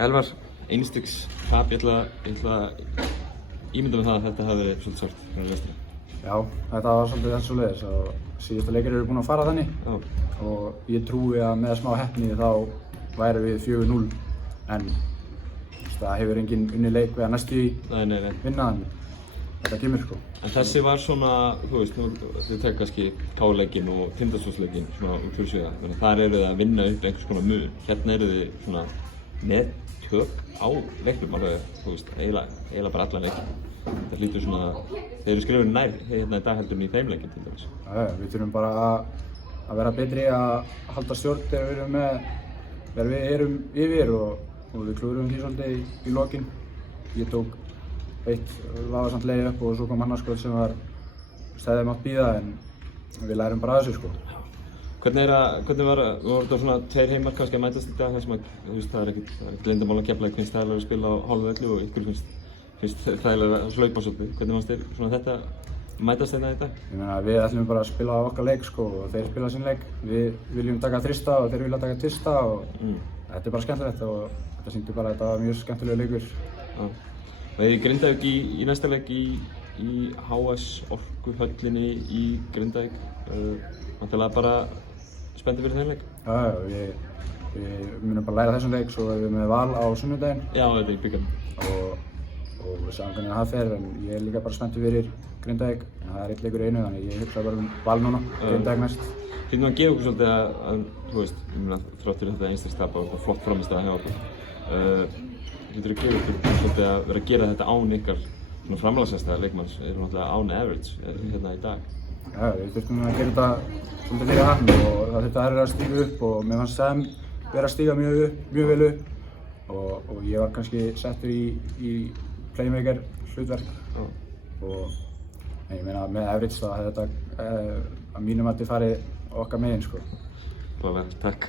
Elvar, einstigs tap, ég ætla að ímynda með það að þetta hafi verið svolítið sárt fyrir Vestra. Já, þetta var svolítið eins og leiðis og síðustu leikir eru búin að fara þannig. Já. Og ég trúi að með smá heppni þá værum við 4-0 en það hefur enginn unnið leik við að næstu vinna þannig. Þetta kemur sko. En þessi var svona, þú veist, þið tekka kannski K-leikinn og Tindastólsleikinn svona fyrir sviða. Þar eru þið að vinna upp einhvers konar mun. Hérna eru þið svona með tök á leiknum alveg, þú veist, eiginlega bara allan leikinn. Það hlýtur svona, þeir eru skrifin nær hérna í dag heldur en í þeim leikinn til dæmis. Já, við þurfum bara að vera betri að halda stjórn þegar við erum yfir og við klúðrum því svolítið í lokin. Ég tók eitt vafasamt leið upp og svo kom annarskot sem var stæðið mátt bíða en við lærum bara að þessu sko. Hvernig var þetta svona tveir heimar kannski að mætast í dag þar sem að, þú veist, það er ekkert leyndamál að Keflavík finnst þægilega að spila á hálfu velli og ykkur finnst þægilega að slaupa svolítið. Hvernig fannst þér svona þetta mætast þetta í dag? Ég meina við ætlum bara að spila okkar leik sko og þeir spila sinn leik. Við viljum taka þrista og þeir vilja taka tvista og þetta er bara skemmtilegt og þetta sýndi bara að þetta var mjög skemmtilegur leikur. Það er í Grindavík í næsta leik í HS Orkuhöllinni í Grindavík. Náttúrulega bara spenntir fyrir þeim leik. Já, við munum bara læra þessum leik svo erum við með Val á sunnudaginn. Já, þetta er í byggarnum. Og við sjáum hvernig það fer en ég er líka bara spenntur fyrir Grindavík. Það er eitt leikur í einu þannig ég hugsa bara Val núna, Grindavík næst. Þið að gefa okkur svolítið að, þú veist, þrátt fyrir þetta einstaks-tap og flott frammistaða hjá okkur. Hlýtur að gefa ykkur svolítið að vera að gera þetta án ykkar framlagsstæða leikmanns, eru náttúrulega án average hérna í dag. Já, við þurftum að gera þetta svolítið fyrir hann og það þurfti að stíga upp og mér fannst Sam vera að stíga mjög vel upp og ég var kannski settur í playmaker hlutverk og ég meina með average þá hefði þetta að mínum mati farið okkar megin sko. Bara vel, takk.